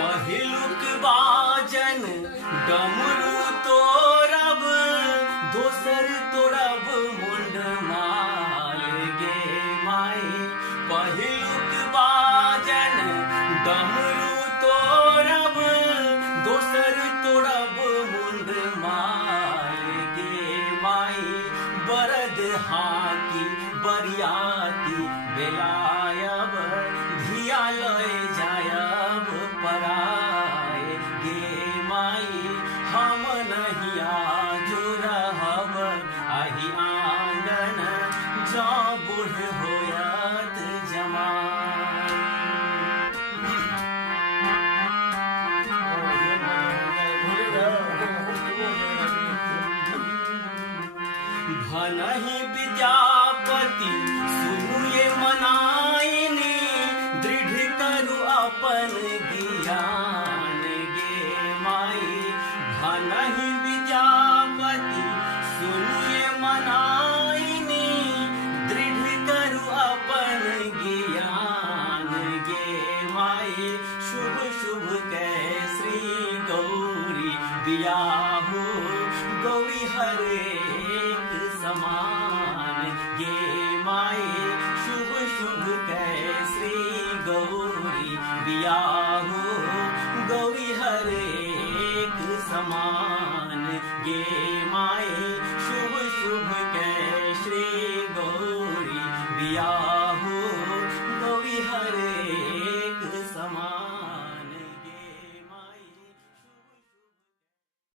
पहिलुक बाजन डमरू तोड़ब, दोसर तोड़ब मुंड माल गे माई। पहिलुक बाजन डमरू तोड़ब, दोसर तोड़ब मुंड माल गे माई। बरद हाकी बरियाती बेलायब, धिया लय जायब पराए गे माई। हम नहिया जो रहब आही आंगन, जौ बूढ़ होयत जमाई। भनहि विद्यापति सुनु ये मनाइनी, दृढ़ करु अपन ज्ञान गे माई। भनहि विद्यापति सुनु ये मनाइनी, दृढ़ करु अपन ज्ञान गे माई। शुभ शुभ कै श्री गौरी बियाहू, गौरी हरेक समान गे माई। शुभ शुभ कै श्री गौरी बियाहू, गौरी हरेक समान गे माई।